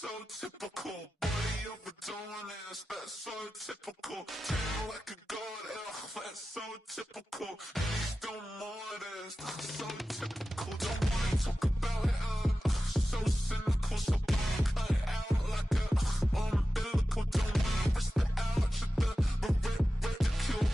so typical. Body of a dominance, that's so typical. Tail like a god, ugh, that's so typical. And you still modest, so typical. Don't wanna talk about it, so cynical. So cut it out like a umbilical. Don't wanna risk the ouch of the ridicule.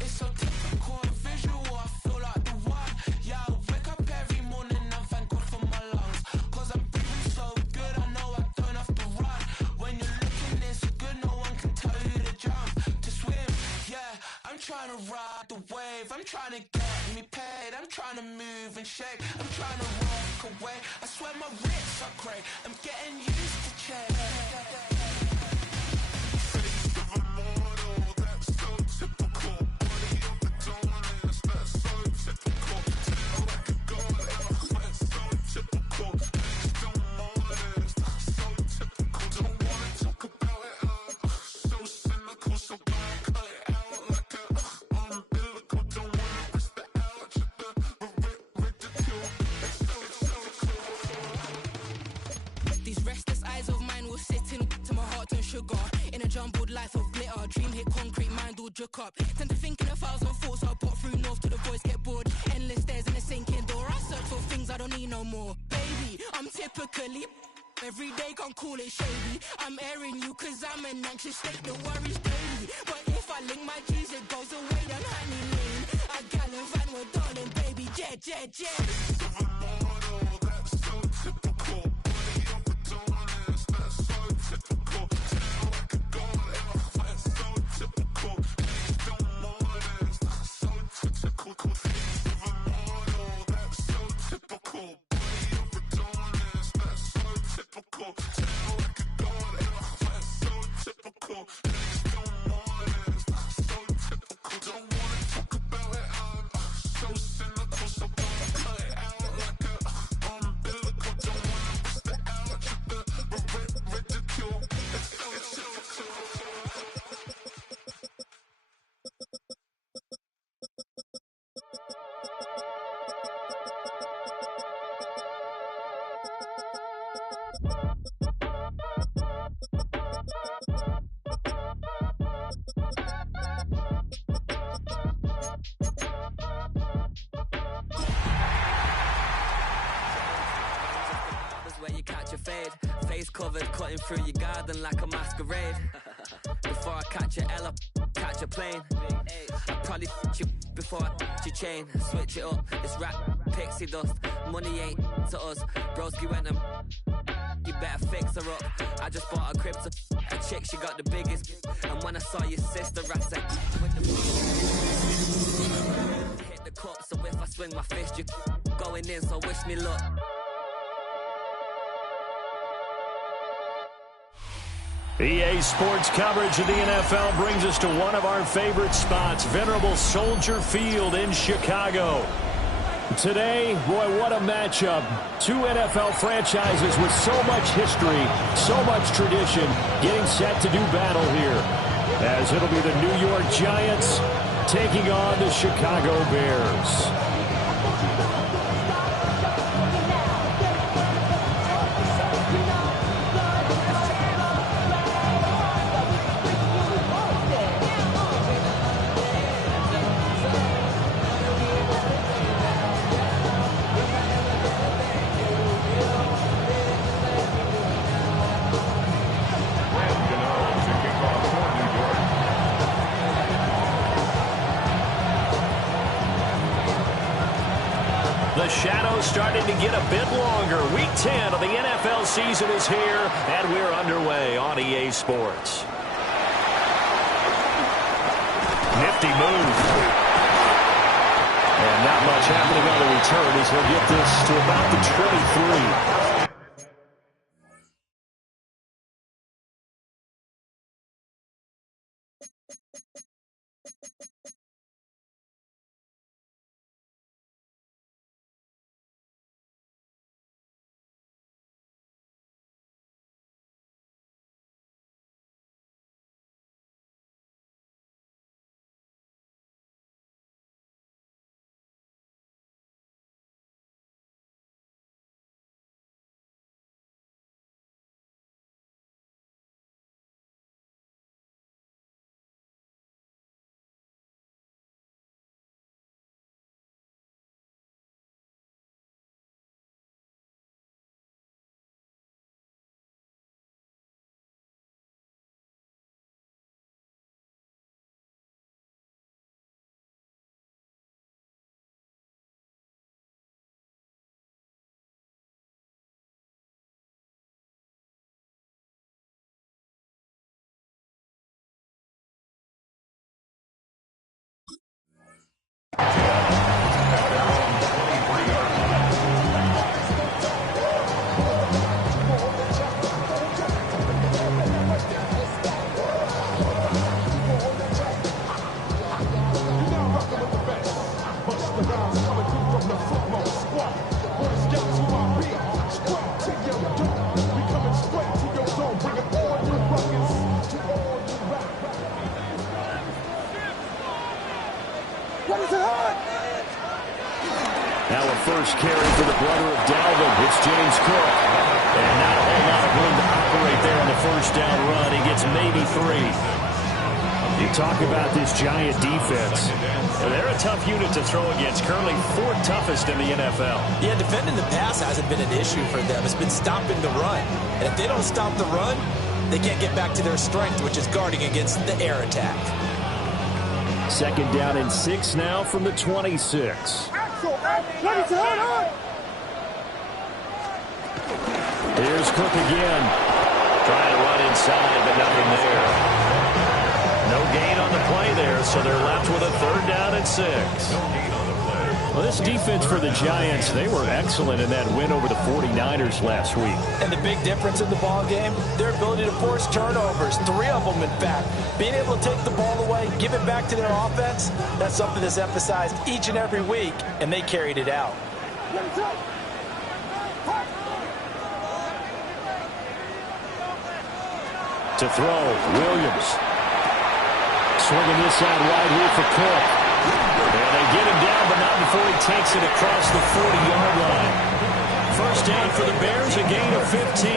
It's so typical and visual, I feel like the one. Yeah, I wake up every morning and thank God for my lungs. Cause I'm breathing so good, I know I don't have to run. When you're looking this good, no one can tell you to jump, to swim. Yeah, I'm trying to ride the wave, I'm trying to get me paid, I'm trying to move and shake, I'm trying to walk away. I swear my wrists are great, I'm getting used to change. Face of a mortal, that's so typical. Body of a dominance, that's so typical. Tail like a god, that's so typical. Legs still modest, so typical. Don't wanna talk about it, so cynical. So cut it out like a umbilical. Don't wanna risk the ouch of the ridicule. These restless eyes of mine will sit in to my heart and sugar. In a jumbled life of glitter, dream hit concrete, mind all jerk up. Tend to think in 1,000 thoughts, I'll pop through north till the voice get bored. Endless stairs in a sinking door, I search for things I don't need no more. Baby, I'm typically every day, can't call it shady. I'm airing you cause I'm an anxious state, the worries daily. But if I link my G's, it goes away down honey lane. I gallivant with darling, baby, jet. Face of a mortal, that's so typical. Body of a dominance, that's so typical. Tail like a god, that's so typical. Legs still modest, so typical. Face of a mortal, that's so typical. Body of a dominance, that's so typical. Tail like a god, that's so typical. Legs still modest, so typical. Don't wanna talk about it, so cynical. So cut it out like a umbilical. Don't wanna risk the ouch of the ridicule. It's so typical. That's where you catch a fade. Face covered, cutting through your garden like a masquerade. Before I catch a Ella, catch a plane. I'd probably you before I your chain. Switch it up, it's rap, pixie dust. Money ain't to us. Broski went and you better fix her up. I just bought a crib to a chick, she got the biggest. And when I saw your sister, I said, with the hit the cup, so if I swing my fist, you going in, so wish me luck. EA Sports coverage of the NFL brings us to one of our favorite spots, venerable Soldier Field in Chicago. Today, boy, what a matchup. Two NFL franchises with so much history, so much tradition, getting set to do battle here. As it'll be the New York Giants taking on the Chicago Bears. The shadows starting to get a bit longer. Week 10 of the NFL season is here, and we're underway on EA Sports. Nifty move. And not much happening on the return as he'll get this to about the 23. Now a first carry for the brother of Dalvin. It's James Cook. And not a whole lot of room to operate there on the first down run. He gets maybe 3. You talk about this Giant defense. They're a tough unit to throw against. Currently 4th toughest in the NFL. Yeah, defending the pass hasn't been an issue for them. It's been stopping the run. And if they don't stop the run, they can't get back to their strength, which is guarding against the air attack. 2nd down and 6 now from the 26. Here's Cook again. Trying to run inside, but nothing there. No gain on the play there, so they're left with a 3rd down and 6. Well, this defense for the Giants, they were excellent in that win over the 49ers last week. And the big difference in the ball game, their ability to force turnovers, 3 of them in fact. Being able to take the ball away, give it back to their offense, that's something that's emphasized each and every week, and they carried it out. To throw, Williams. Swinging this side wide here for Cook. And they get him down, but not before he takes it across the 40-yard line. First down for the Bears, a gain of 15.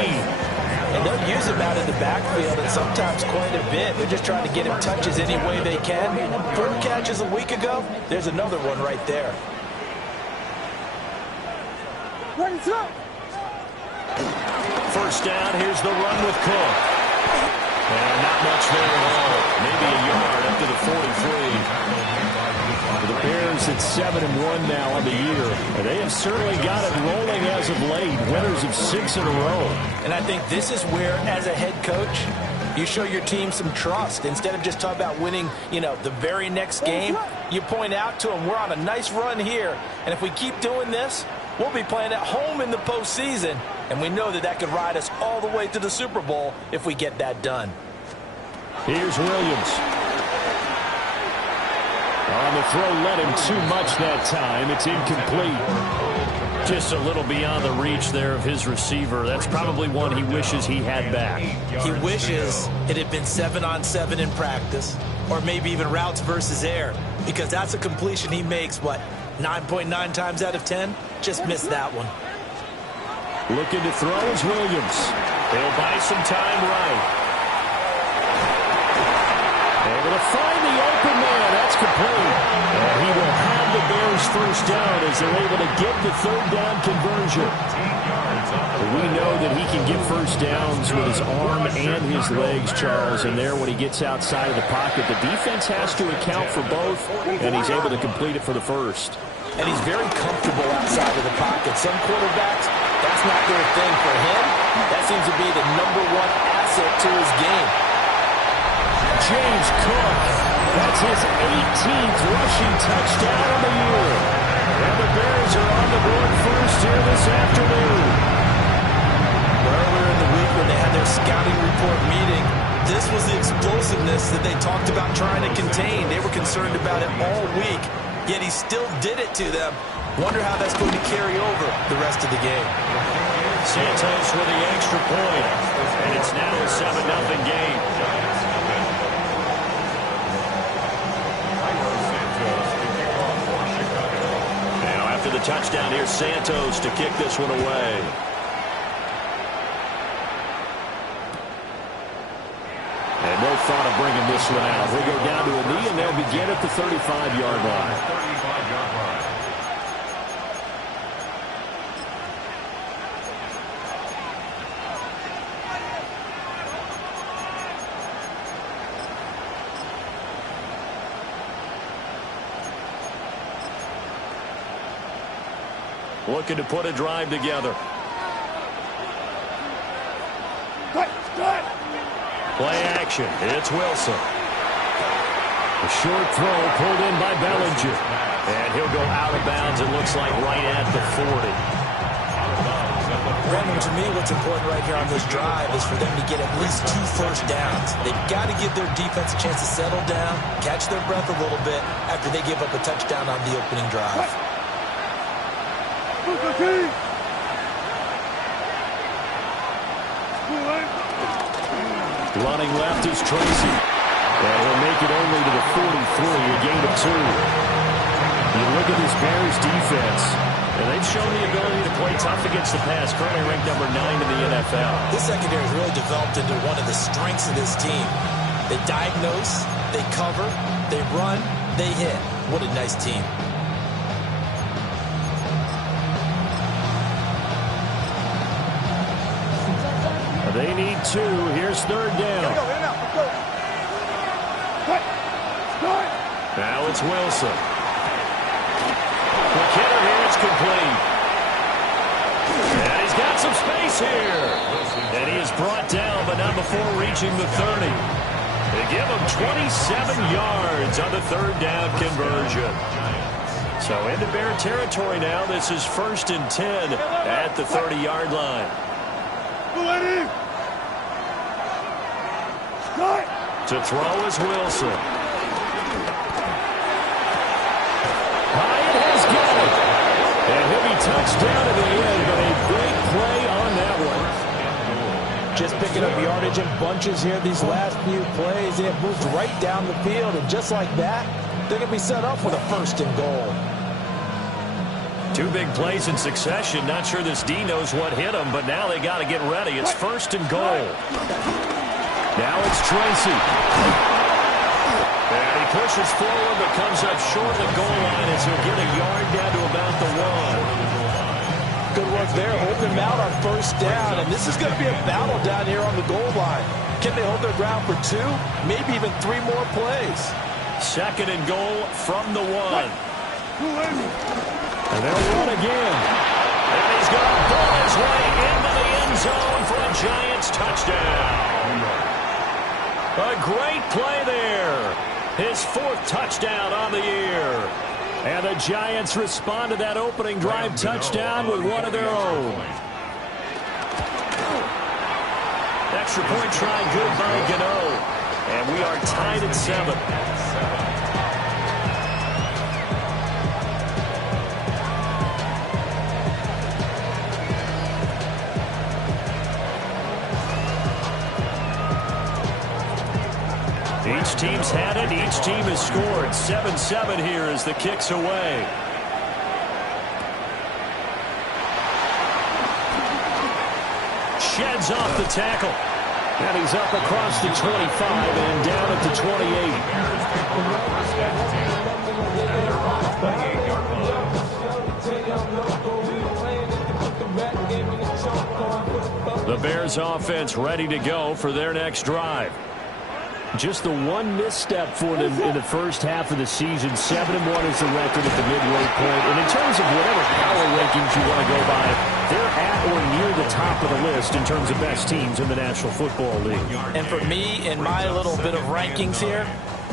And they'll use him out of the backfield, and sometimes quite a bit. They're just trying to get him touches any way they can. 4 catches a week ago, there's another one right there. First down, here's the run with Cook. And not much there at all. Maybe a yard up to the 43. The Bears at 7-1 now on the year. And they have certainly got it rolling as of late. Winners of 6 in a row. And I think this is where, as a head coach, you show your team some trust. Instead of just talking about winning, the very next game, you point out to them, we're on a nice run here. And if we keep doing this, we'll be playing at home in the postseason. And we know that could ride us all the way to the Super Bowl if we get that done. Here's Williams. On the throw, let him too much that time. It's incomplete. Just a little beyond the reach there of his receiver. That's probably one he wishes he had back. He wishes it had been 7-on-7 in practice, or maybe even routes versus air, because that's a completion he makes, 9.9 times out of 10? Just missed that one. Looking to throw is Williams. He'll buy some time right. Able to find the open man. That's complete. And he will have the Bears first down as they're able to get the 3rd down conversion. We know that he can get first downs with his arm and his legs, Charles. And there, when he gets outside of the pocket, the defense has to account for both, and he's able to complete it for the first. And he's very comfortable outside of the pocket. Some quarterbacks, that's not their thing. For him, that seems to be the #1 asset to his game. James Cook, that's his 18th rushing touchdown of the year. And the Bears are on the board first here this afternoon. Earlier in the week when they had their scouting report meeting, this was the explosiveness that they talked about trying to contain. They were concerned about it all week, yet he still did it to them. Wonder how that's going to carry over the rest of the game. Santos with the extra point, and it's now a 7-0 game. The touchdown here, Santos to kick this one away. And no thought of bringing this one out. He'll go down to a knee, and they'll begin at the 35-yard line. Looking to put a drive together. Play action. It's Wilson. A short throw pulled in by Bellinger. And he'll go out of bounds, it looks like, right at the 40. Brandon, to me, what's important right here on this drive is for them to get at least 2 first downs. They've got to give their defense a chance to settle down, catch their breath a little bit after they give up a touchdown on the opening drive. Running left is Tracy. And he'll make it only to the 43, a gain of 2. You look at this Bears defense, and they've shown the ability to play tough against the pass, currently ranked number 9 in the NFL. This secondary has really developed into one of the strengths of this team. They diagnose, they cover, they run, they hit. What a nice team. They need 2. Here's 3rd down. Now it's Wilson. McKinnon here, it's complete. And he's got some space here. And he is brought down, but not before reaching the 30. They give him 27 yards on the 3rd down conversion. So into Bear territory now. This is 1st and 10 at the 30-yard line. To throw is Wilson. Hyatt has got it. And he'll be touchdown in the end, but a great play on that one. Just picking up yardage in bunches here these last few plays. They have moved right down the field, and just like that, they're going to be set up with a 1st and goal. 2 big plays in succession. Not sure this D knows what hit him, but now they got to get ready. It's 1st and goal. Now it's Tracy. And he pushes forward, but comes up short of the goal line as he'll get a yard down to about the 1. Good work there, holding them out on 1st down, and this is going to be a battle down here on the goal line. Can they hold their ground for 2, maybe even 3 more plays? 2nd and goal from the 1. And they'll run again. And he's going to pull his way into the end zone for a Giants touchdown. A great play there. His 4th touchdown on the year. And the Giants respond to that opening drive touchdown with one of their own. Extra point try good by Gano. And we are tied at 7. Each team's had it. Each team has scored. 7-7 here as the kick's away. Sheds off the tackle. And he's up across the 25 and down at the 28. The Bears offense ready to go for their next drive. Just the 1 misstep for them in the first half of the season. 7-1 is the record at the midway point. And in terms of whatever power rankings you want to go by, they're at or near the top of the list in terms of best teams in the National Football League. And for me, in my little bit of rankings here,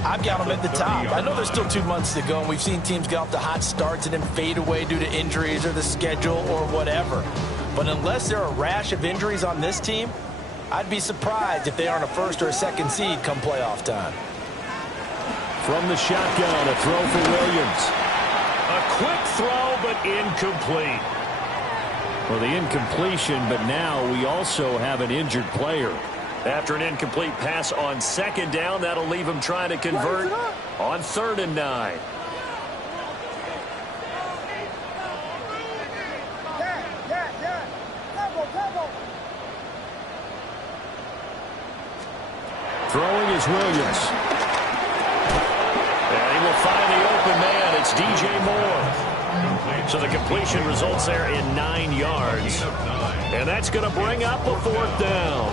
I've got them at the top. I know there's still 2 months to go, and we've seen teams get off to hot starts and then fade away due to injuries or the schedule or whatever. But unless there are a rash of injuries on this team, I'd be surprised if they aren't a 1st or a 2nd seed come playoff time. From the shotgun, a throw for Williams. A quick throw, but incomplete. Well, the incompletion, but now we also have an injured player. After an incomplete pass on 2nd down, that'll leave him trying to convert on 3rd and 9. Throwing is Williams. And he will find the open man. It's DJ Moore. So the completion results there in 9 yards. And that's going to bring up a 4th down.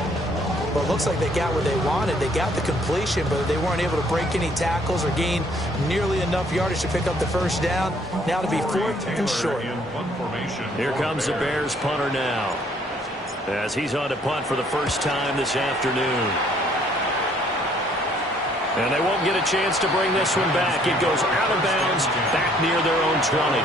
Well, it looks like they got what they wanted. They got the completion, but they weren't able to break any tackles or gain nearly enough yardage to pick up the 1st down. Now to be 4th and short. Here comes the Bears punter now, as he's on to punt for the first time this afternoon. And they won't get a chance to bring this one back. It goes out of bounds, back near their own 20.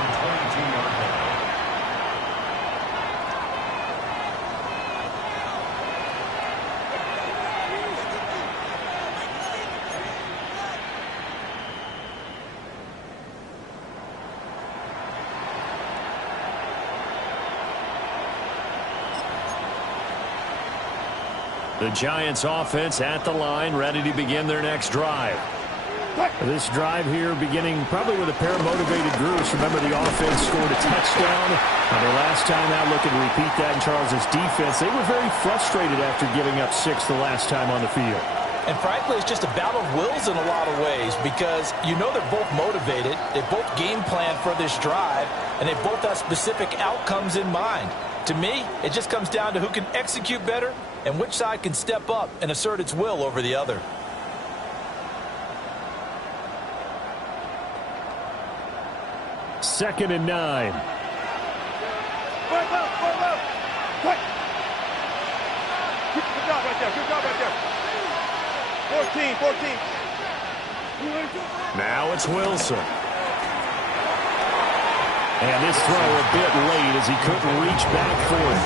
The Giants offense at the line, ready to begin their next drive. This drive here beginning probably with a pair of motivated groups. Remember, the offense scored a touchdown. Their last time out, looking to repeat that in Charles' defense. They were very frustrated after giving up 6 the last time on the field. And frankly, it's just a battle of wills in a lot of ways because you know they're both motivated. They both game plan for this drive, and they both have specific outcomes in mind. To me, it just comes down to who can execute better and which side can step up and assert its will over the other. Second and 9. Good job right there. Good job right there. 14. Now it's Wilson. And this throw a bit late as he couldn't reach back for it.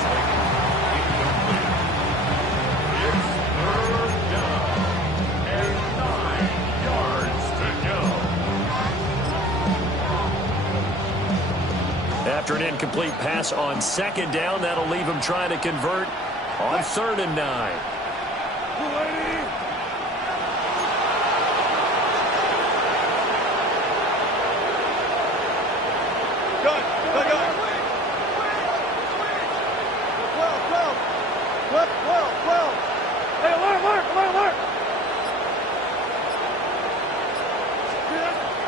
After an incomplete pass on second down, that'll leave him trying to convert on 3rd and 9.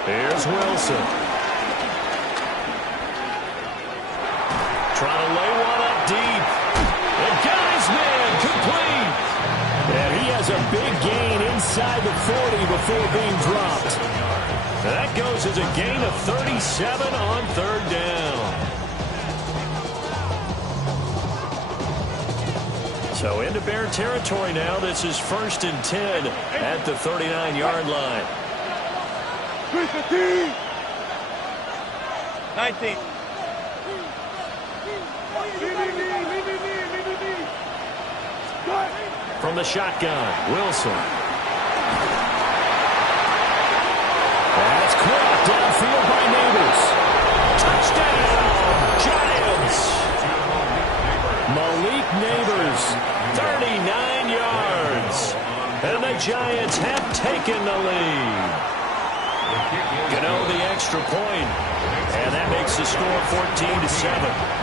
Here's Wilson. Trying to lay one up deep. And got his man complete. And he has a big gain inside the 40 before being dropped. And that goes as a gain of 37 on 3rd down. So into Bear territory now. This is 1st and 10 at the 39-yard line. 3-15. 19. From the shotgun, Wilson. That's caught downfield by Neighbors. Touchdown, Giants. Malik Neighbors, 39 yards. And the Giants have taken the lead. Gano the extra point. And that makes the score 14-7.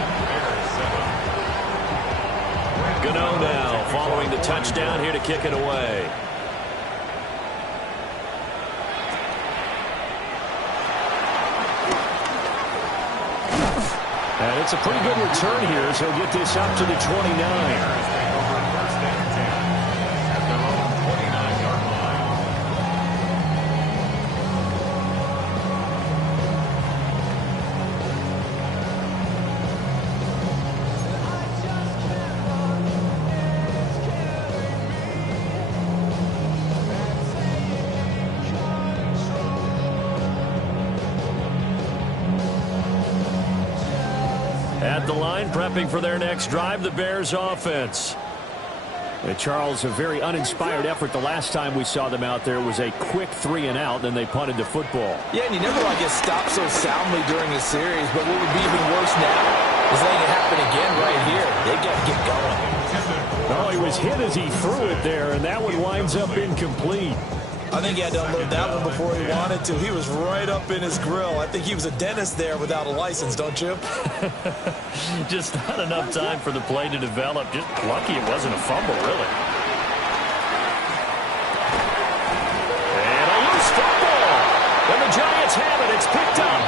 Gano now following the touchdown here to kick it away. And it's a pretty good return here, so he'll get this up to the 29. At the line, prepping for their next drive, the Bears offense. Charles, a very uninspired effort the last time we saw them out there was a quick 3-and-out, then they punted the football. Yeah, and you never want to get stopped so soundly during a series, but what would be even worse now is letting it happen again right here. They got to get going. Oh, he was hit as he threw it there, and that one winds up incomplete. I think he had to unload that one before he wanted to. He was right up in his grill. I think he was a dentist there without a license, don't you? Just not enough time for the play to develop. Just lucky it wasn't a fumble, really. And a loose football. And the Giants have it. It's picked up.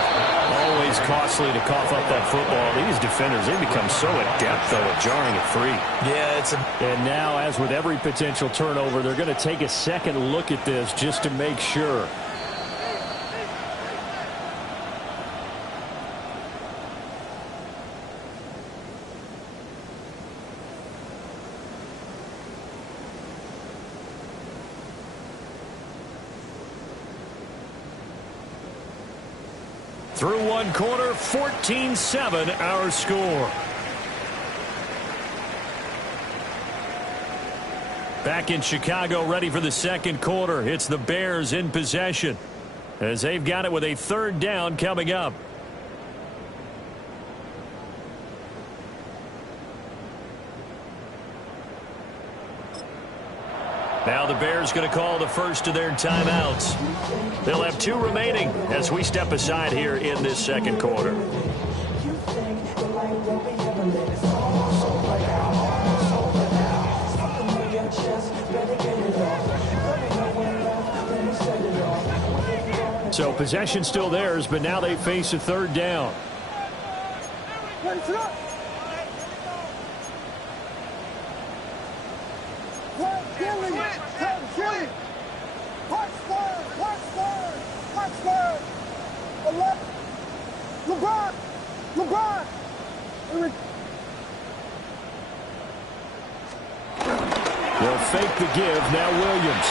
Always costly to cough up that football. These defenders, they become so adept, though, at jarring it free. Yeah, it's a... And now, as with every potential turnover, they're going to take a second look at this just to make sure. Through one quarter, 14-7 our score. Back in Chicago, ready for the second quarter. It's the Bears in possession as they've got it with a 3rd down coming up. Now the Bears going to call the first of their timeouts. They'll have 2 remaining as we step aside here in this second quarter. So possession still theirs, but now they face a third down. They'll fake the give. Now Williams.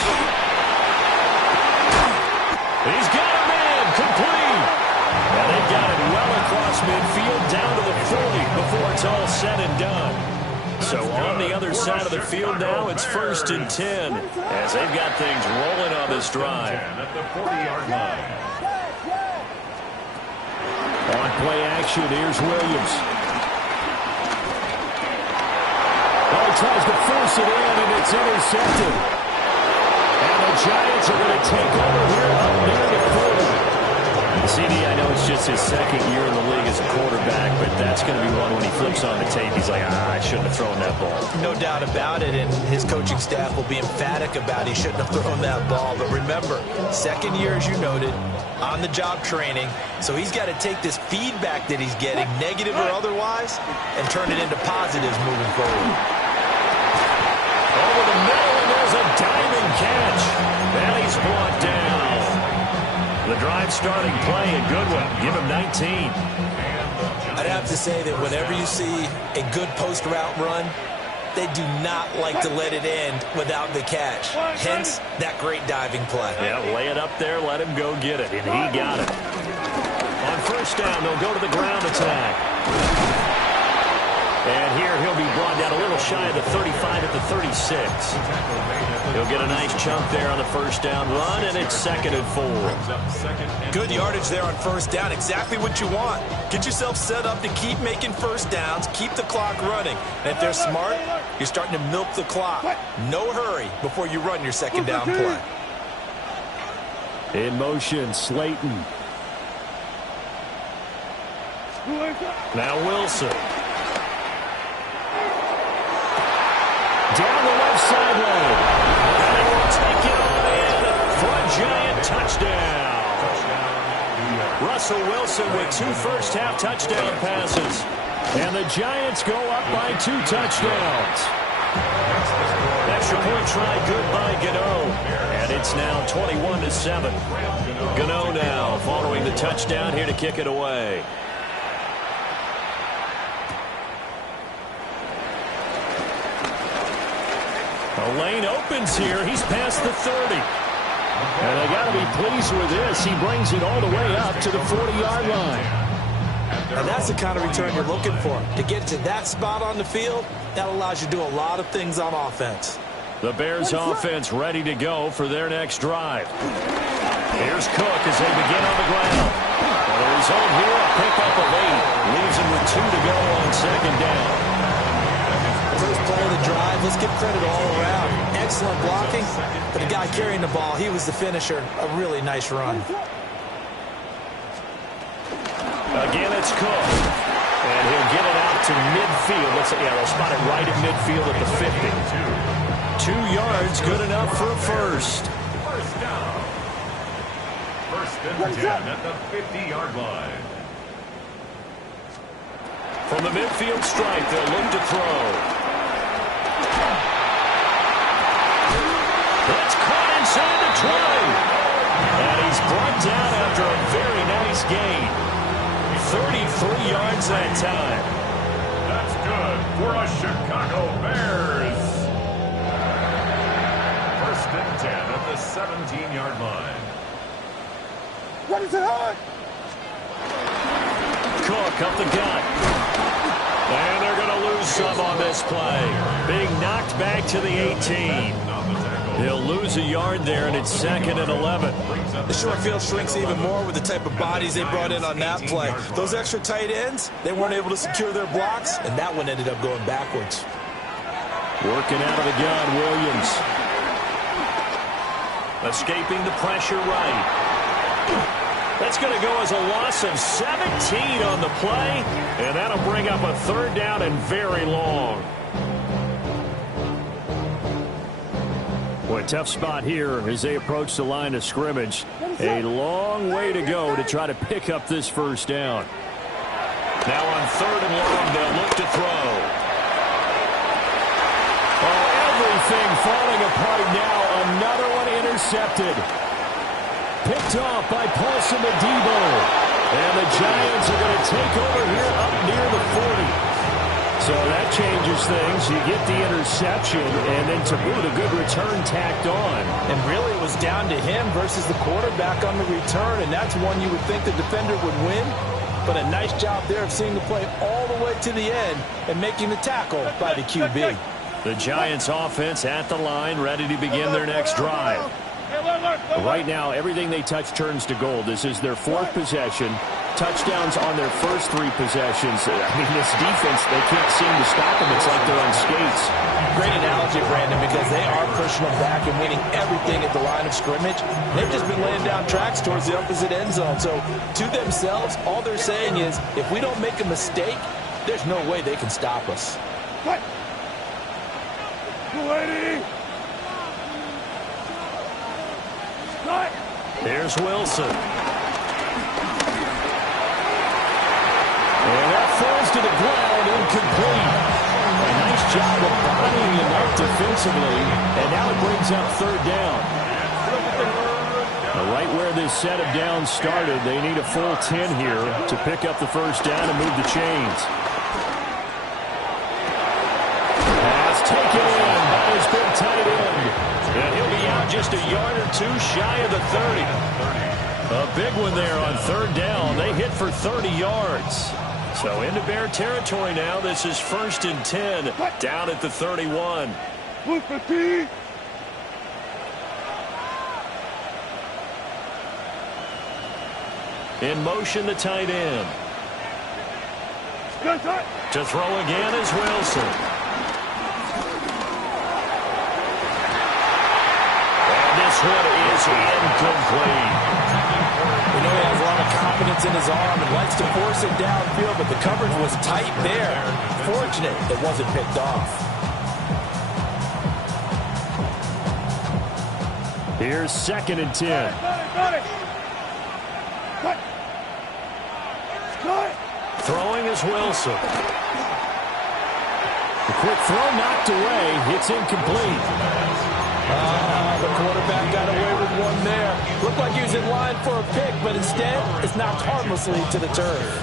He's got him in. Complete. And they've got it well across midfield down to the 40 before it's all said and done. So on the other side of the field now, it's 1st and 10 as they've got things rolling on this drive. At the 40-yard line. On play action, here's Williams. He tries to force it in, and it's intercepted. And the Giants are going to take over here up near the 40. CD, I know it's just his second year in the league as a quarterback, but that's going to be one when he flips on the tape. He's like, I shouldn't have thrown that ball. No doubt about it, and his coaching staff will be emphatic about he shouldn't have thrown that ball. But remember, second year, as you noted, on-the-job training, so he's got to take this feedback that he's getting, negative or otherwise, and turn it into positives moving forward. Over the middle, and there's a diving catch. And he's brought down. The drive starting play, a good one. Give him 19. I'd have to say that whenever you see a good post-route run, they do not like to let it end without the catch. Hence, that great diving play. Yeah, lay it up there, let him go get it, and he got it. On first down, they'll go to the ground attack. And here he'll be brought down a little shy of the 35 at the 36. He'll get a nice chunk there on the first down run, and it's 2nd and 4. Good yardage there on first down. Exactly what you want. Get yourself set up to keep making first downs, keep the clock running. And if they're smart, you're starting to milk the clock. No hurry before you run your second down play. In motion, Slayton. Now Wilson. Down the left sideline. And they will take it on in for a Giant touchdown. Russell Wilson with 2 first-half touchdown passes. And the Giants go up by 2 touchdowns. Extra point try good by Gano. And it's now 21-7. Gano now following the touchdown here to kick it away. The lane opens here. He's past the 30. And they got to be pleased with this. He brings it all the way up to the 40-yard line. And that's the kind of return you're looking for. To get to that spot on the field, that allows you to do a lot of things on offense. The Bears offense ready to go for their next drive. Here's Cook as they begin on the ground. And the result here, a pickup of 8. Leaves him with 2 to go on second down. First play of the drive, let's give credit all around. Excellent blocking, but the guy carrying the ball, he was the finisher. A really nice run. Again, it's Cook. And he'll get it out to midfield. They'll spot it right at midfield at the 50. 2 yards, good enough for a first. First down. 1st and 10 at the 50-yard line. From the midfield stripe, they'll look to throw. It's caught inside the 20. And he's brought down after a very nice gain. 33 yards that time. That's good for a Chicago Bears. 1st and 10 at the 17-yard line. What is it on? Cook up the gut. And they're going to lose some on this play. Being knocked back to the 18. He'll lose a yard there, and it's 2nd and 11. The short field shrinks even more with the type of bodies they brought in on that play. Those extra tight ends, they weren't able to secure their blocks, and that one ended up going backwards. Working out of the gun, Williams. Escaping the pressure right. That's going to go as a loss of 17 on the play, and that'll bring up a third down and very long. Well, a tough spot here as they approach the line of scrimmage. A long way to go to try to pick up this first down. Now on third and long, they'll look to throw. Oh, everything falling apart now. Another one intercepted. Picked off by Paulson Adebo. And the Giants are going to take over here up near the 40. So that changes things. You get the interception, and then to boot, a good return tacked on. And really it was down to him versus the quarterback on the return, and that's one you would think the defender would win. But a nice job there of seeing the play all the way to the end and making the tackle by the QB. The Giants offense at the line, ready to begin their next drive. Right now, everything they touch turns to gold. This is their fourth possession. Touchdowns on their first three possessions. I mean, this defense, they can't seem to stop them. It's like they're on skates. Great analogy, Brandon, because they are pushing them back and winning everything at the line of scrimmage. They've just been laying down tracks towards the opposite end zone. So to themselves, all they're saying is, if we don't make a mistake, there's no way they can stop us. Cut. Lady. Cut. Here's Wilson. And that falls to the ground, incomplete. A nice job of bodying him up defensively, and now it brings up third down. Right where this set of downs started, they need a full 10 here to pick up the first down and move the chains. Pass taken in by his big tight end. And he'll be out just a yard or two shy of the 30. A big one there on third down. They hit for 30 yards. So into Bear territory now. This is 1st and 10 down at the 31. In motion, the tight end. To throw again is Wilson. And this one is incomplete. You know, he has a lot of confidence in his arm and likes to force it downfield, but the coverage was tight there. Fortunate it wasn't picked off. Here's 2nd and 10. Throwing is Wilson. The quick throw knocked away. It's incomplete. The quarterback got away with one there. Looked like he was in line for a pick, but instead, it's knocked harmlessly to the turf.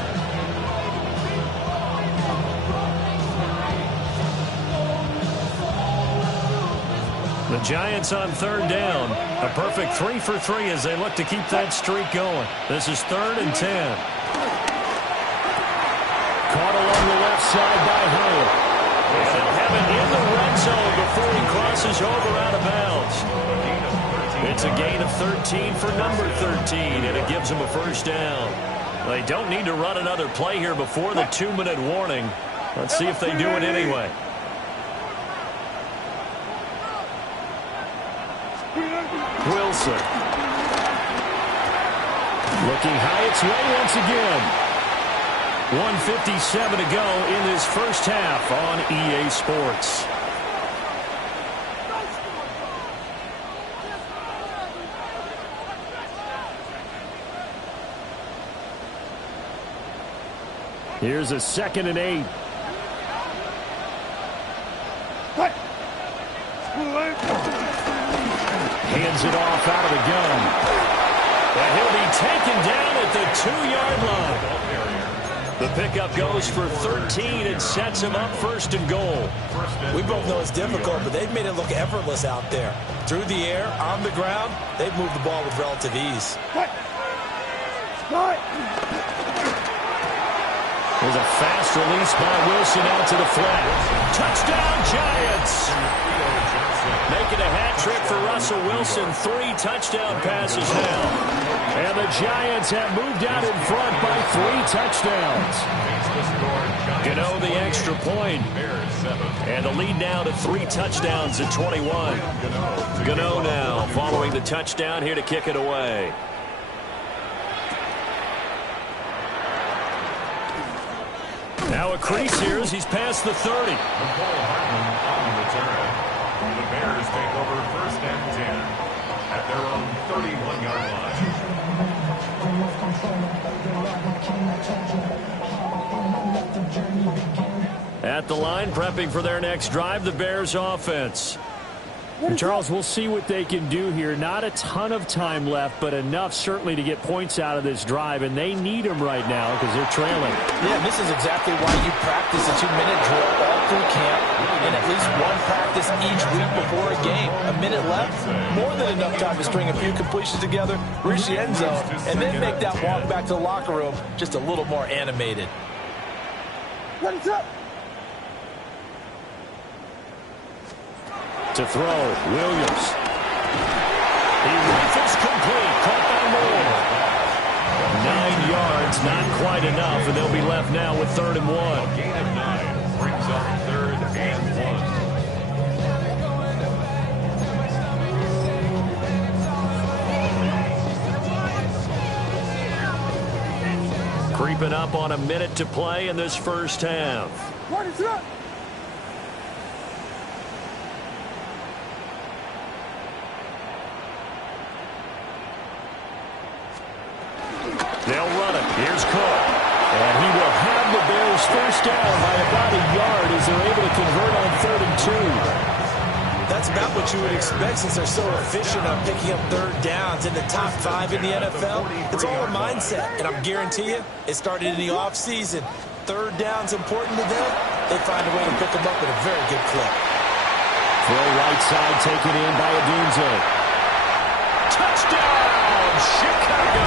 The Giants on third down. A perfect 3 for 3 as they look to keep that streak going. This is 3rd and 10. Caught along the left side by Howard. And they'll have it in the red zone before he crosses over out of bounds. It's a gain of 13 for number 13, and it gives them a first down. They don't need to run another play here before the 2-minute warning. Let's see if they do it anyway. Wilson. Looking high its way once again. 1:57 to go in this first half on EA Sports. Here's a 2nd and 8. Hands it off out of the gun. And he'll be taken down at the 2-yard line. The pickup goes for 13 and sets him up 1st and goal. We both know it's difficult, but they've made it look effortless out there. Through the air, on the ground, they've moved the ball with relative ease. There's a fast release by Wilson out to the flat. Touchdown, Giants! Making a hat trick for Russell Wilson. 3 touchdown passes now. And the Giants have moved out in front by 3 touchdowns. Gano the extra point. And the lead now to 3 touchdowns at 21. Gano now following the touchdown here to kick it away. Now a crease here as he's past the 30. The Bears take over 1st and 10 at their own 31-yard line. At the line, prepping for their next drive, the Bears offense. And Charles, we'll see what they can do here. Not a ton of time left, but enough certainly to get points out of this drive, and they need them right now because they're trailing. Yeah, this is exactly why you practice a 2-minute drill all through camp and at least one practice each week before a game. A minute left, more than enough time to string a few completions together, reach the end zone, and then make that walk back to the locker room just a little more animated. What's up? To throw, Williams. He rifles complete, caught by Moore. 9 yards, not quite enough, and they'll be left now with 3rd and 1. Gain of 9 brings up 3rd and 1. Creeping up on a minute to play in this first half. What is up? They'll run it. Here's Cook. And he will have the Bears first down by about a yard as they're able to convert on 3rd and 2. That's about what you would expect since they're so efficient on picking up 3rd downs in the top 5 in the NFL. It's all a mindset, and I'm guarantee you it started in the offseason. 3rd down's important to them. They find a way to pick them up at a very good clip. Throw right side, taken in by Odunze. Touchdown, Chicago!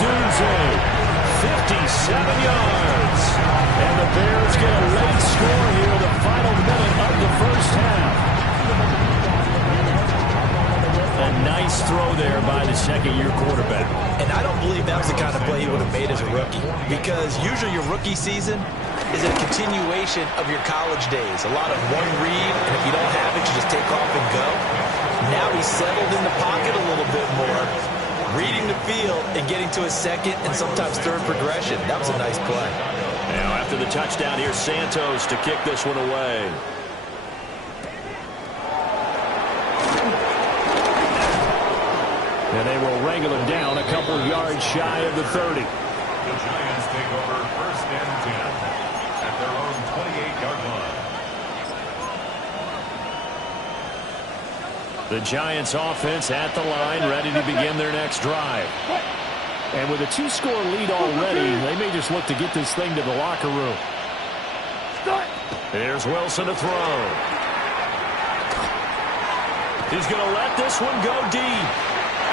Odunze, 57 yards. And the Bears get a late score here in the final minute of the first half. A nice throw there by the second-year quarterback. And I don't believe that was the kind of play he would have made as a rookie, because usually your rookie season is a continuation of your college days. A lot of one read, and if you don't have it, you just take off and go. Now he's settled in the pocket a little bit more, reading the field and getting to a second and sometimes 3rd progression. That was a nice play. Now after the touchdown, here's Santos to kick this one away. And they will wrangle him down a couple yards shy of the 30. The Giants take over 1st and 10 at their own 28-yard line. The Giants offense at the line, ready to begin their next drive. And with a 2-score lead already, they may just look to get this thing to the locker room. Here's Wilson to throw. He's going to let this one go deep.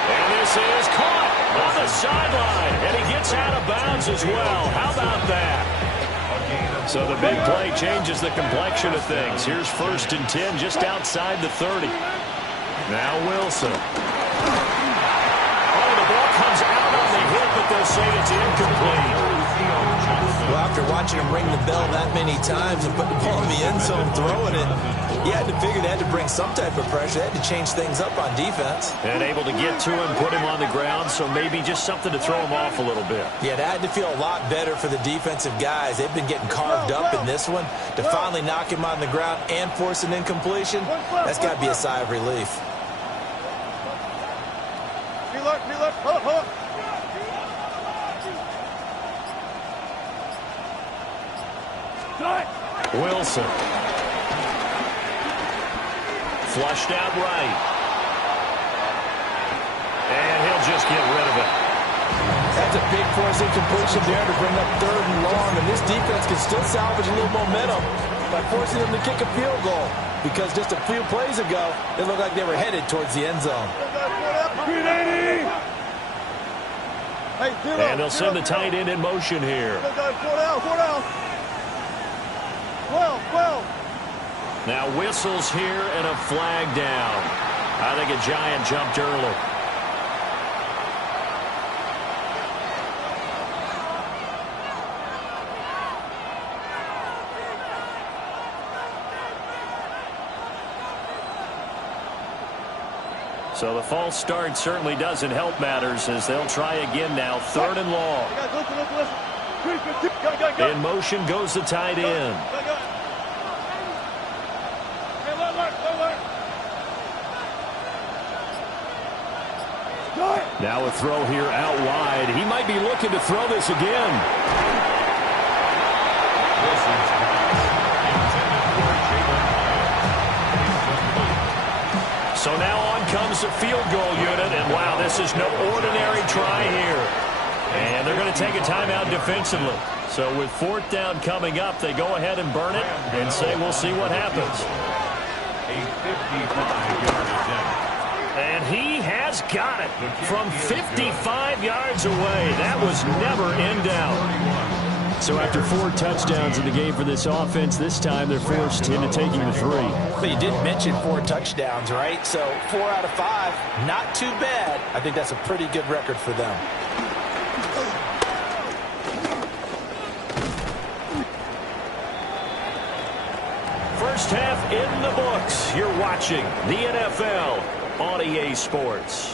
And this is caught on the sideline. And he gets out of bounds as well. How about that? So the big play changes the complexion of things. Here's 1st and 10 just outside the 30. Now Wilson. Oh, the ball comes out on the hit, but they'll say it's incomplete. Well, after watching him ring the bell that many times and put the ball in the end zone, throwing it, you had to figure they had to bring some type of pressure. They had to change things up on defense. And able to get to him, put him on the ground, so maybe just something to throw him off a little bit. Yeah, that had to feel a lot better for the defensive guys. They've been getting carved up in this one. To finally knock him on the ground and force an incompletion, that's got to be a sigh of relief. Reload, hold up. Wilson. Flushed out right. And he'll just get rid of it. That's a big force incompletion there to bring up 3rd and long, and this defense can still salvage a little momentum by forcing them to kick a field goal, because just a few plays ago, it looked like they were headed towards the end zone. And they'll send the tight end in motion here. 12. Now whistles here and a flag down. I think a Giant jumped early. So the false start certainly doesn't help matters as they'll try again now. 3rd and long. In motion goes the tight end. Now a throw here out wide. He might be looking to throw this again. So now on comes the field goal unit, and wow, this is no ordinary try here. And they're going to take a timeout defensively. So with 4th down coming up, they go ahead and burn it and say we'll see what happens. A 55-yard attempt. And he has got it from 55 yards away. That was never in doubt. So after 4 touchdowns in the game for this offense, this time they're forced into taking the 3. But you did mention 4 touchdowns, right? So 4 out of 5, not too bad. I think that's a pretty good record for them. First half in the books. You're watching the NFL on EA Sports.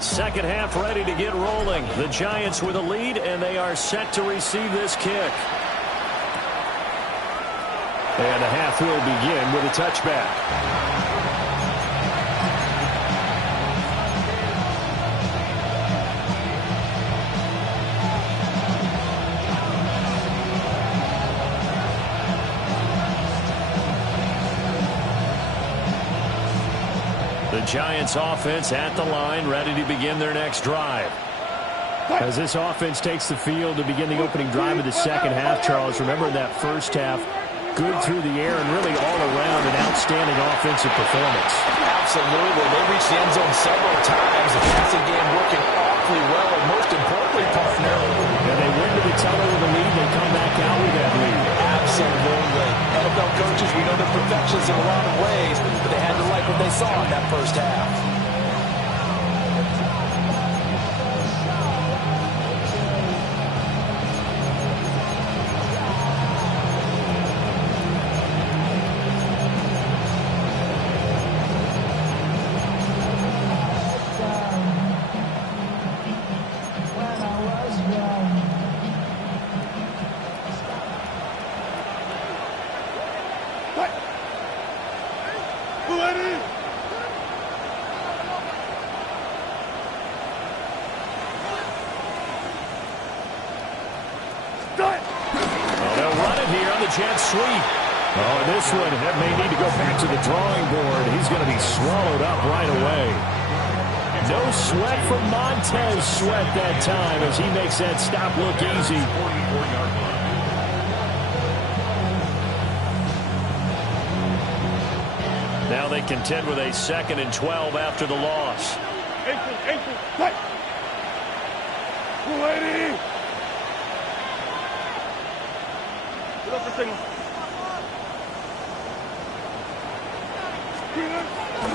Second half ready to get rolling. The Giants with a lead, and they are set to receive this kick. And the half will begin with a touchback. The Giants offense at the line, ready to begin their next drive. As this offense takes the field to begin the opening drive of the second half, Charles, remember that first half, good through the air and really all around an outstanding offensive performance. Absolutely. They reached the end zone several times. The passing game working awfully well, and most importantly, partner. And they went to the tunnel with a lead. They come back out with that lead. Absolutely. NFL coaches, we know they're perfectionists in a lot of ways, but they had to like what they saw in that first half. Jet sweep. Oh, and this one may need to go back to the drawing board. He's going to be swallowed up right away. No sweat from Montez Sweat that time as he makes that stop look easy. Now they contend with a 2nd and 12 after the loss.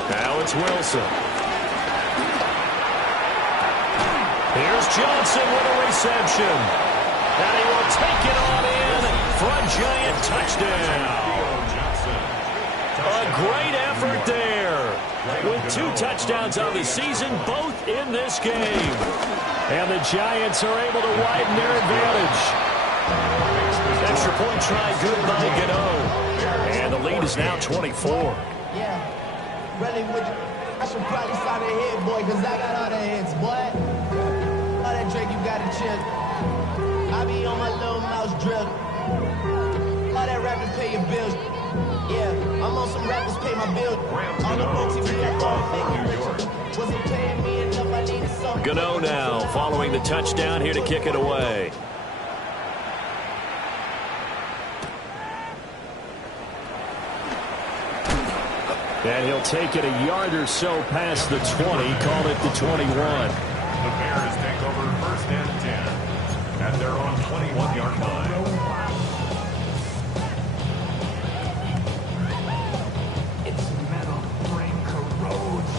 Now it's Wilson. Here's Johnson with a reception. And he will take it on in for a Giant touchdown. A great effort there. With 2 touchdowns on the season, both in this game. And the Giants are able to widen their advantage. Extra point try good by Gano. And the lead is now 24. Yeah, really, I should probably sign a head, boy, because I got all the heads, boy. All that drink, you got to chill. I be on my little mouse drill. All that rappers pay your bills. Yeah, I'm on some rappers pay my bills. All the books TV I thought wasn't paying me enough, I needed something. Gano now following the touchdown here to kick it away. And he'll take it a yard or so past the 20, call it the 21. The Bears take over first and 10 at their own 21-yard line. Its metal frame corrodes.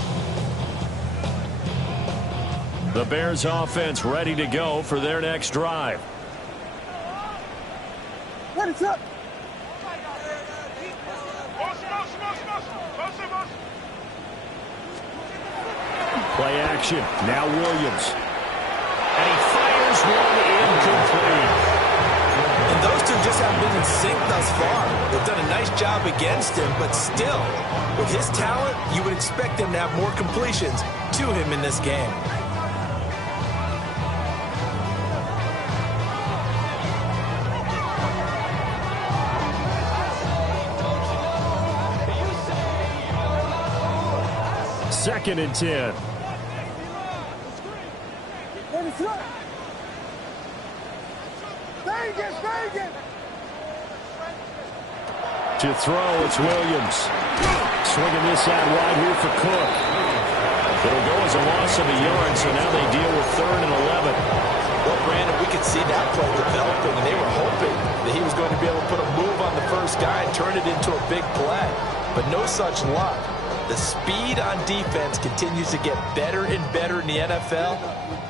The Bears offense ready to go for their next drive. What is up? Play action. Now Williams. And he fires one incomplete. And those two just haven't been in sync thus far. They've done a nice job against him, but still, with his talent, you would expect him to have more completions to him in this game. Second and 10. To throw, it's Williams. Swinging this out wide here for Cook. It'll go as a loss of a yard, so now they deal with 3rd and 11. Well, Brandon, we could see that play developing, and they were hoping that he was going to be able to put a move on the first guy and turn it into a big play. But no such luck. The speed on defense continues to get better and better in the NFL.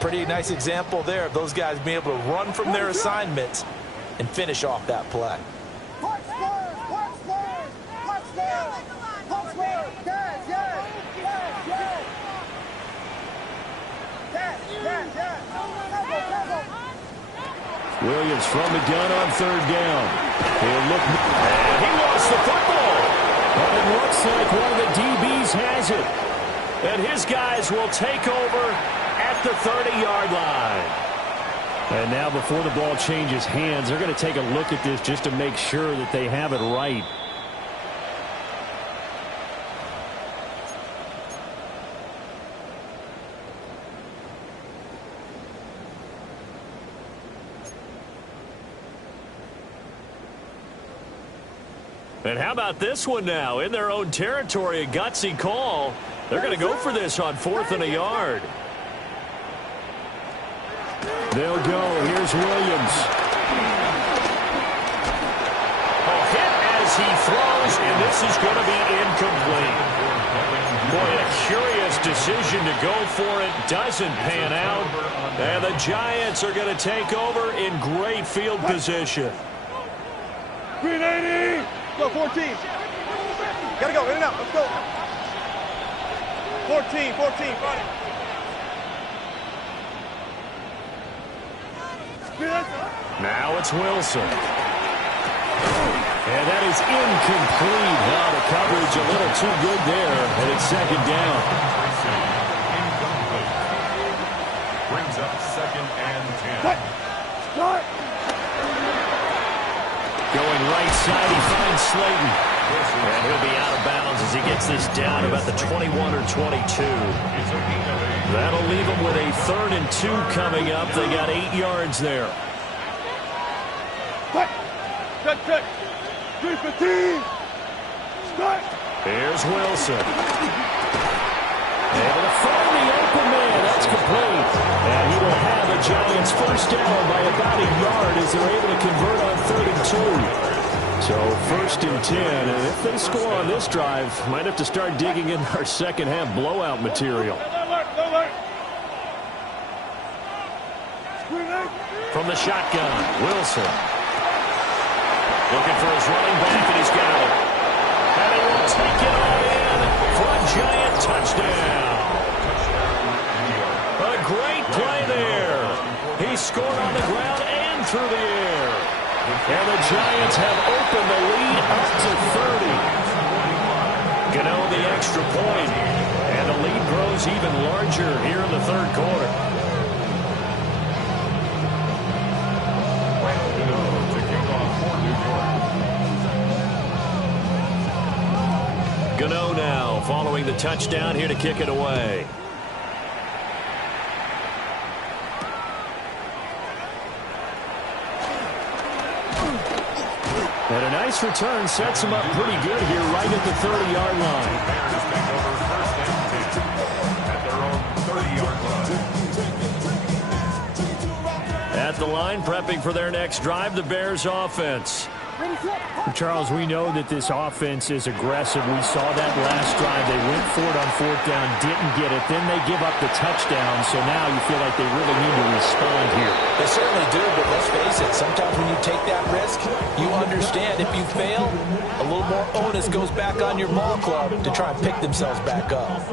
Pretty nice example there of those guys being able to run from their assignments and finish off that play. Williams from the gun on 3rd down. He'll look, and he lost the football. But it looks like one of the DBs has it. And his guys will take over at the 30-yard line. And now before the ball changes hands, they're going to take a look at this just to make sure that they have it right. And how about this one now? In their own territory, a gutsy call. They're going to go for this on 4th and a yard. They'll go. Here's Williams. A hit as he throws, and this is going to be incomplete. Boy, a curious decision to go for it. Doesn't pan out. And the Giants are going to take over in great field position. 380. Go, 14. Gotta go, in and out. Let's go. 14. Now it's Wilson. And that is incomplete. Now the coverage a little too good there, and it's 2nd down. Brings up 2nd and 10. Start. Going right side, he finds Slayton. And he'll be out of bounds as he gets this down about the 21 or 22. That'll leave him with a 3rd and 2 coming up. They got 8 yards there. Cut. 315. Start. Here's Wilson. Able to find the open man. That's complete. And he will have a Giants first down by about a yard as they're able to convert on 3rd and 2. So 1st and 10. And if they score on this drive, might have to start digging in our second half blowout material. From the shotgun, Wilson. Looking for his running back, and he's got it. And he will take it all in for a Giant touchdown. A great play there. He scored on the ground and through the air. And the Giants have opened the lead up to 30. Gano the extra point. And the lead grows even larger here in the 3rd quarter. Gano now following the touchdown here to kick it away. And a nice return sets him up pretty good here right at the 30-yard line. Bears take over first and 10 at their own 30-yard line. At the line, prepping for their next drive, the Bears offense. Charles, we know that this offense is aggressive. We saw that last drive. They went for it on fourth down, didn't get it. Then they give up the touchdown, so now you feel like they really need to respond here. They certainly do, but let's face it, sometimes when you take that risk, you understand if you fail, a little more onus goes back on your ball club to try and pick themselves back up.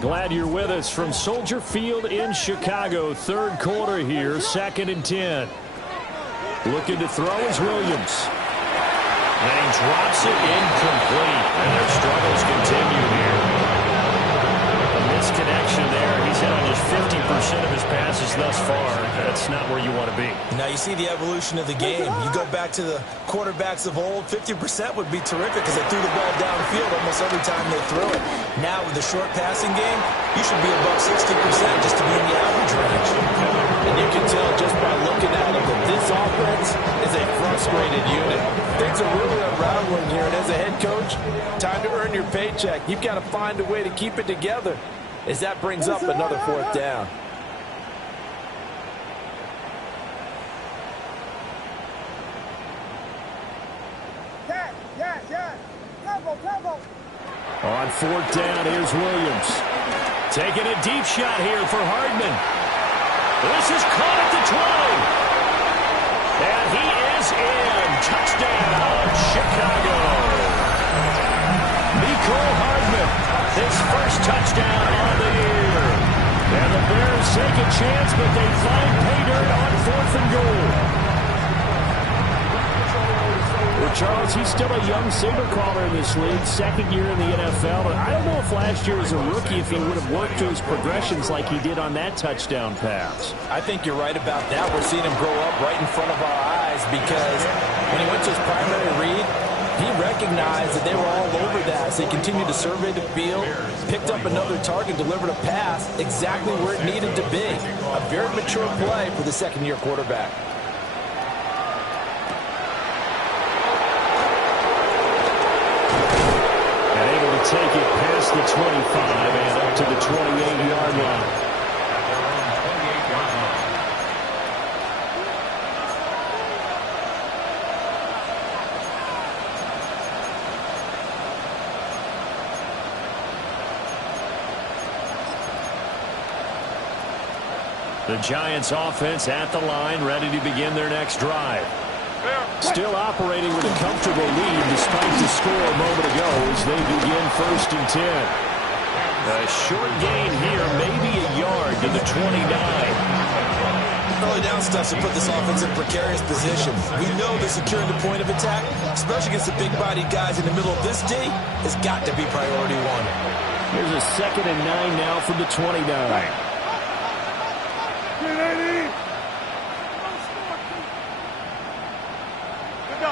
Glad you're with us from Soldier Field in Chicago. Third quarter here, 2nd and 10. Looking to throw is Williams. And he drops it incomplete. And their struggles continue here. A misconnection there. He's hit on just 50% of his passes thus far. That's not where you want to be. Now you see the evolution of the game. You go back to the quarterbacks of old, 50% would be terrific because they threw the ball downfield almost every time they threw it. Now with the short passing game, you should be above 60% just to be in the average range. And you can tell just by looking at them that this offense is a frustrated unit. Things are really unraveling here, and as a head coach, time to earn your paycheck. You've got to find a way to keep it together as that brings up another fourth down. On fourth down, here's Williams. Taking a deep shot here for Hardman. This is caught at the 20. And he is in. Touchdown, Chicago. Nicole Hardman, his first touchdown on the year. And the Bears take a chance, but they find pay dirt on 4th and goal. Well, Charles, he's still a young signal caller in this league, 2nd year in the NFL. But I don't know if last year as a rookie, if he would have worked through his progressions like he did on that touchdown pass. I think you're right about that. We're seeing him grow up right in front of our eyes because when he went to his primary read, he recognized that they were all over that. So he continued to survey the field, picked up another target, delivered a pass exactly where it needed to be. A very mature play for the second-year quarterback. Take it past the 25 and up to the 28-yard line. The Giants offense at the line, ready to begin their next drive. Still operating with a comfortable lead despite the score a moment ago as they begin 1st and 10. A short gain here, maybe a yard to the 29. Early down stuff to put this offense in precarious position. We know that securing the point of attack, especially against the big-bodied guys in the middle of this D, has got to be priority one. Here's a 2nd and 9 now from the 29.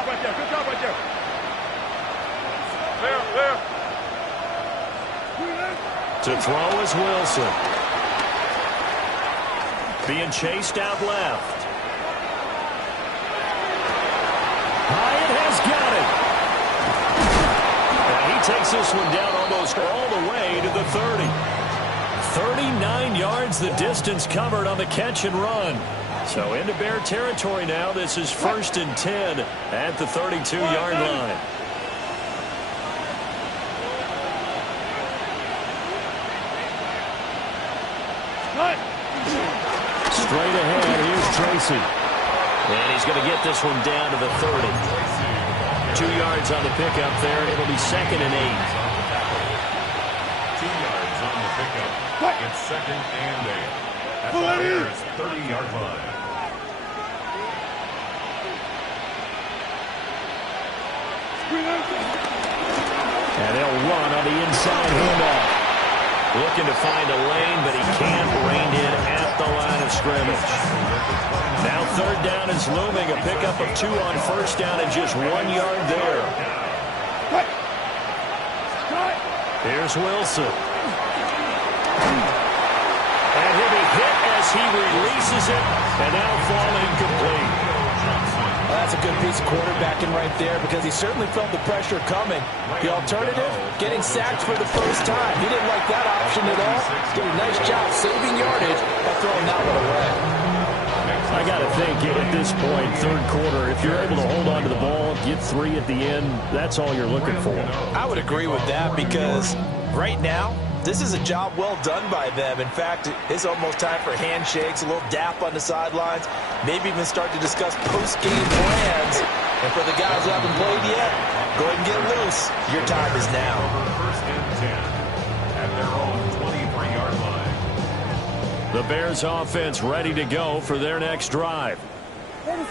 Right there. Good job right there. There. To throw is Wilson. Being chased out left. Hyatt has got it. And he takes this one down almost all the way to the 30. 39 yards the distance covered on the catch and run. So into Bear territory now. This is 1st and 10 at the 32-yard line. Straight ahead, here's Tracy. And he's going to get this one down to the 30. 2 yards on the pickup there. It'll be 2nd and 8. 2 yards on the pickup. It's 2nd and 8 at the Bears' 30-yard line. And they'll run on the inside handoff. Looking to find a lane, but he can't. Reined in at the line of scrimmage. Now 3rd down is looming. A pickup of 2 on 1st down and just 1 yard there. Here's Wilson. And he'll be hit as he releases it, and now falling complete. A That's a good piece of quarterbacking right there because he certainly felt the pressure coming. The alternative, getting sacked for the first time. He didn't like that option at all. Did a nice job saving yardage by throwing that one away. I got to think at this point, third quarter, if you're able to hold on to the ball, get 3 at the end, that's all you're looking for. I would agree with that because right now, this is a job well done by them. In fact, it's almost time for handshakes, a little dap on the sidelines, maybe even start to discuss post-game plans. And for the guys who haven't played yet, go ahead and get loose. Your time is now. First and 10 at their own 23-yard line. The Bears offense ready to go for their next drive.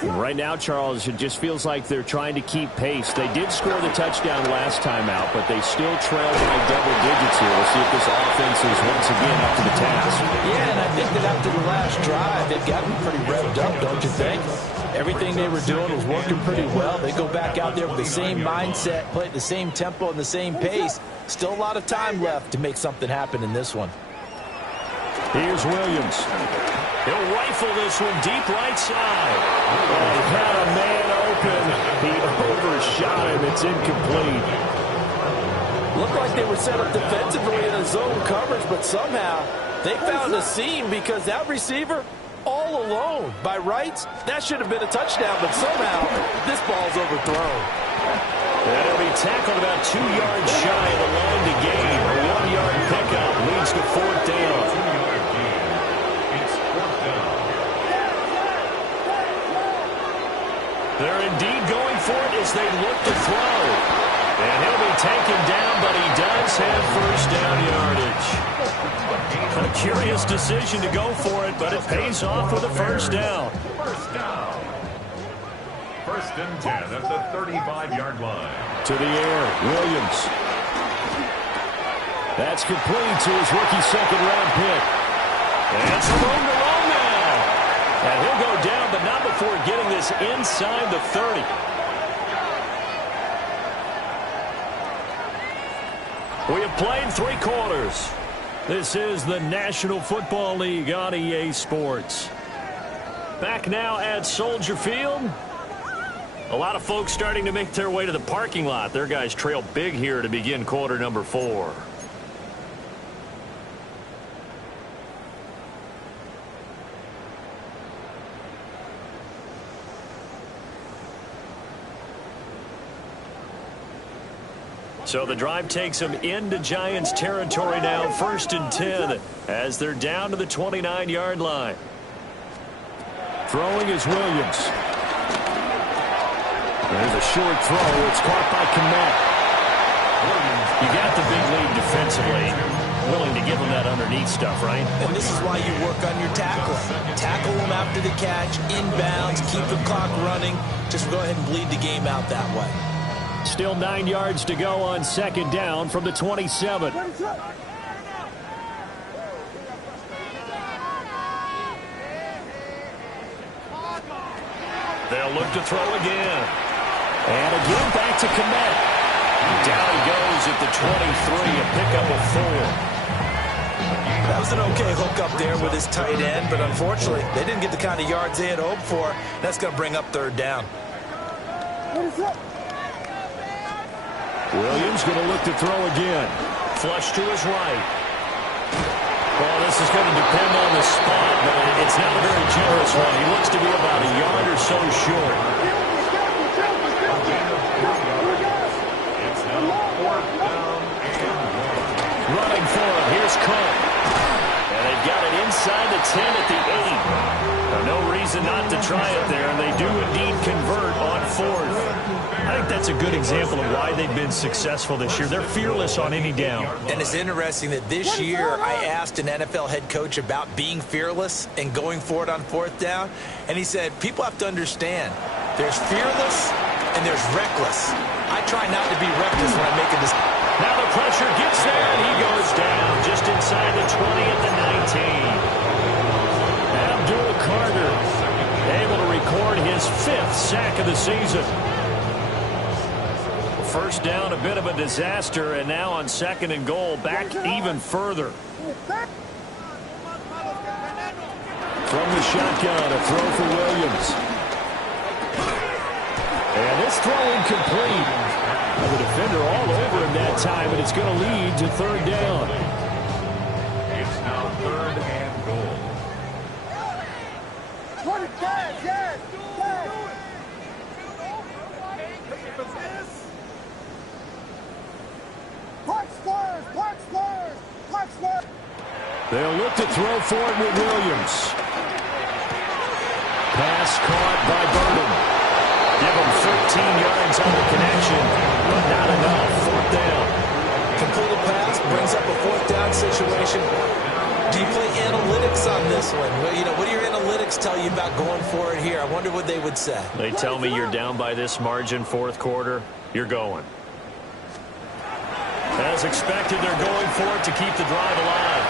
Right now, Charles, it just feels like they're trying to keep pace. They did score the touchdown last time out, but they still trail by double digits here. We'll see if this offense is once again up to the task. Yeah, and I think that after the last drive, they've gotten pretty revved up, don't you think? Everything they were doing was working pretty well. They go back out there with the same mindset, play at the same tempo and the same pace. Still a lot of time left to make something happen in this one. Here's Williams. He'll rifle this one deep right side. Oh, he had a man open. He overshot him. It's incomplete. Looked like they were set up defensively in a zone coverage, but somehow they found a seam because that receiver all alone. By rights, that should have been a touchdown, but somehow this ball's overthrown. And he'll be tackled about 2 yards shy of the line to gain. A 1-yard pickup leads to 4th down. They're indeed going for it as they look to throw. And he'll be taken down, but he does have first down yardage. A curious decision to go for it, but it pays off with a first down. First down. First and 10 at the 35-yard line. To the air, Williams. That's complete to his rookie second-round pick. And some room to roll now. And he'll go down, but not before getting this inside the 30. We have played 3 quarters. This is the National Football League on EA Sports. Back now at Soldier Field. A lot of folks starting to make their way to the parking lot. Their guys trail big here to begin quarter number 4. So the drive takes them into Giants territory now, 1st and 10, as they're down to the 29-yard line. Throwing is Williams. There's a short throw. It's caught by Kmet. You got the big lead defensively. Willing to give them that underneath stuff, right? And this is why you work on your tackle. Tackle them after the catch, inbounds, keep the clock running. Just go ahead and bleed the game out that way. Still 9 yards to go on 2nd down from the 27. They'll look to throw again. And again back to Kmet. Down he goes at the 23, a pickup of 4. That was an okay hook up there with his tight end, but unfortunately, they didn't get the kind of yards they had hoped for. That's going to bring up 3rd down. Williams going to look to throw again. Flush to his right. Well, this is going to depend on the spot, but it's not a very generous one. He looks to be about a yard or so short. It's now 4th down and 1. Running for him. Here's Cook. And they've got it inside the 10 at the 8. No reason not to try it there, and they do indeed convert on 4th. I think that's a good example of why they've been successful this year. They're fearless on any down. And it's interesting that this year I asked an NFL head coach about being fearless and going for it on 4th down, and he said, people have to understand, there's fearless and there's reckless. I try not to be reckless when I'm making this. Now the pressure gets there, and he goes down just inside the 20 at the 19. Abdul Carter able to record his 5th sack of the season. First down, a bit of a disaster, and now on 2nd and goal, back even further. From the shotgun, a throw for Williams. Pass throw incomplete. Well, the defender all over him that time, and it's going to lead to third down. It's now 3rd and goal. They'll look to throw for it with Williams. Pass caught by Burden. Give him 13 yards on the connection, but not enough. 4th down. Completed pass brings up a 4th down situation. Do you play analytics on this one? Well, what do your analytics tell you about going for it here? I wonder what they would say. They tell me you're down by this margin, 4th quarter. You're going. As expected, they're going for it to keep the drive alive.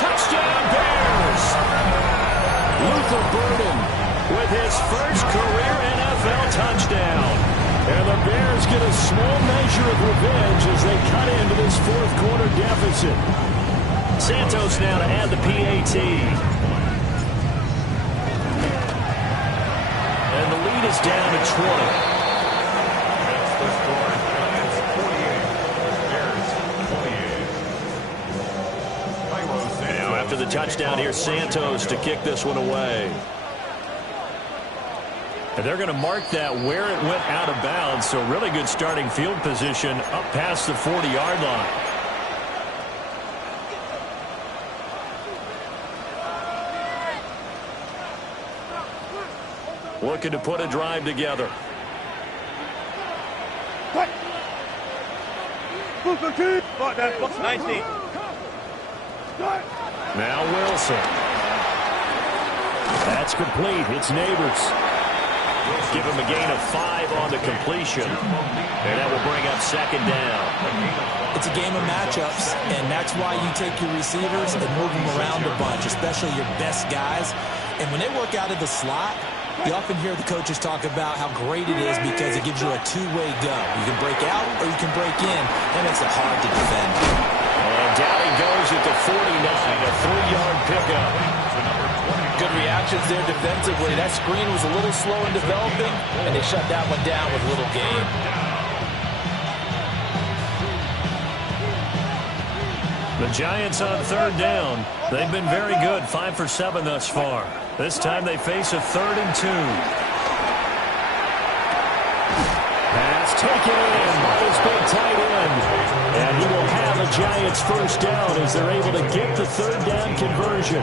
Touchdown, Bears! Luther Burden with his first career NFL touchdown. And the Bears get a small measure of revenge as they cut into this 4th quarter deficit. Santos now to add the PAT. And the lead is down to 20. That's the score. Giants 48. Bears 28. Now after the touchdown, here's Santos to kick this one away. And they're going to mark that where it went out of bounds, so really good starting field position up past the 40-yard line. Looking to put a drive together. Now Wilson. That's complete. It's Neighbors. Give him a gain of 5 on the completion. And that will bring up 2nd down. It's a game of matchups, and that's why you take your receivers and move them around a bunch, especially your best guys. And when they work out of the slot, you often hear the coaches talk about how great it is because it gives you a two-way go. You can break out or you can break in. That makes it hard to defend. And down he goes at the 49, a 3-yard pickup. Good reactions there defensively. That screen was a little slow in developing, and they shut that one down with little gain. The Giants on 3rd down. They've been very good, 5 for 7 thus far. This time they face a 3rd and 2. Pass taken in by his big tight end. And he will have a Giants first down as they're able to get the 3rd down conversion.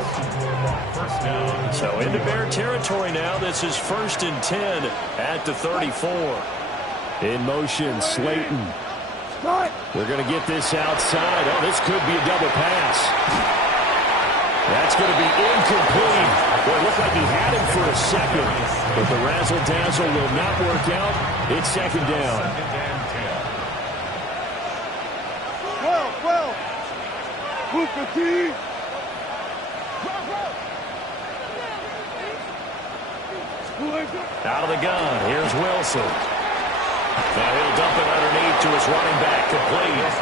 So into Bear territory now. This is 1st and 10 at the 34. In motion, Slayton. They're going to get this outside. Oh, this could be a double pass. That's going to be incomplete. Well, it looked like he had him for a second, but the razzle-dazzle will not work out. It's 2nd down. Out of the gun. Here's Wilson. Now he'll dump it underneath to his running back, complete.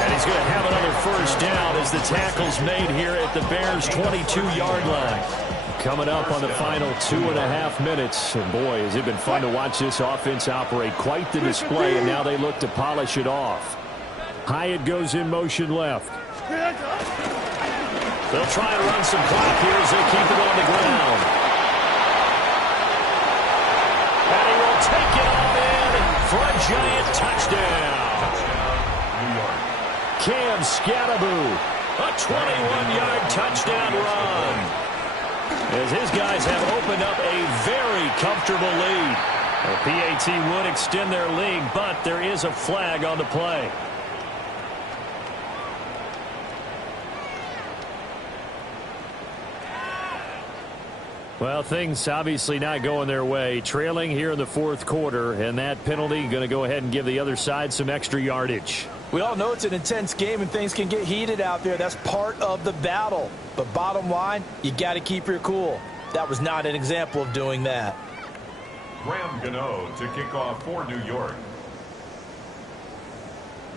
And he's going to have another first down as the tackle's made here at the Bears' 22-yard line. Coming up on the final 2.5 minutes. And boy, has it been fun to watch this offense operate. Quite the display, and now they look to polish it off. Hyatt goes in motion left. They'll try and run some clock here as they keep it on the ground. And he will take it all in for a Giant touchdown. New York. Cam Scatteraboo, a 21-yard touchdown run. As his guys have opened up a very comfortable lead. The PAT would extend their lead, but there is a flag on the play. Well, things obviously not going their way. Trailing here in the 4th quarter, and that penalty going to go ahead and give the other side some extra yardage. We all know it's an intense game and things can get heated out there. That's part of the battle. But bottom line, you got to keep your cool. That was not an example of doing that. Graham Gano to kick off for New York.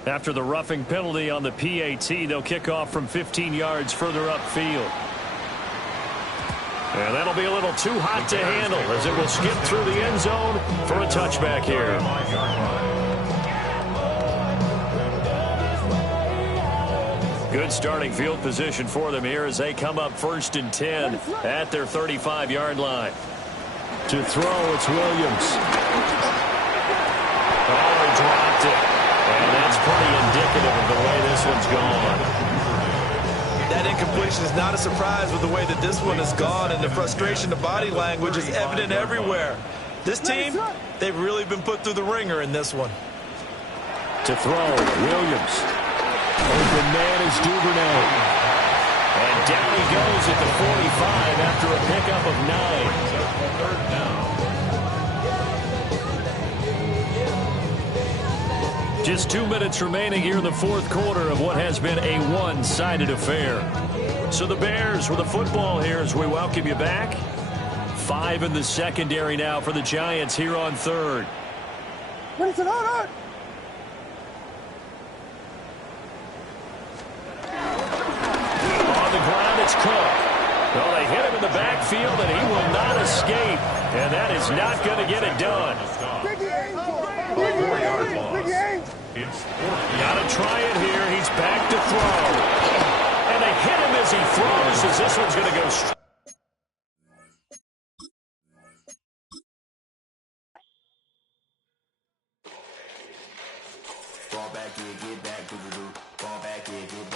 After the roughing penalty on the PAT, they'll kick off from 15 yards further upfield. And that'll be a little too hot to handle as it will skip through the end zone for a touchback here. Good starting field position for them here as they come up 1st and 10 at their 35-yard line. To throw, it's Williams. Oh, he dropped it. And that's pretty indicative of the way this one's gone. That incompletion is not a surprise with the way that this one has gone, and the frustration, the body language is evident everywhere. This team, they've really been put through the ringer in this one. To throw, Williams. Open man is Duvernay. And down he goes at the 45 after a pickup of 9. Just 2 minutes remaining here in the fourth quarter of what has been a one-sided affair. So the Bears with the football here as we welcome you back. 5 in the secondary now for the Giants here on 3rd. It's Cook. Well, they hit him in the backfield, and he will not escape. And that is not going to get it done. Got to try it here. He's back to throw. And they hit him as he throws, as this one's going to go straight. Ball back here, get back, do-do-do. Ball back here, get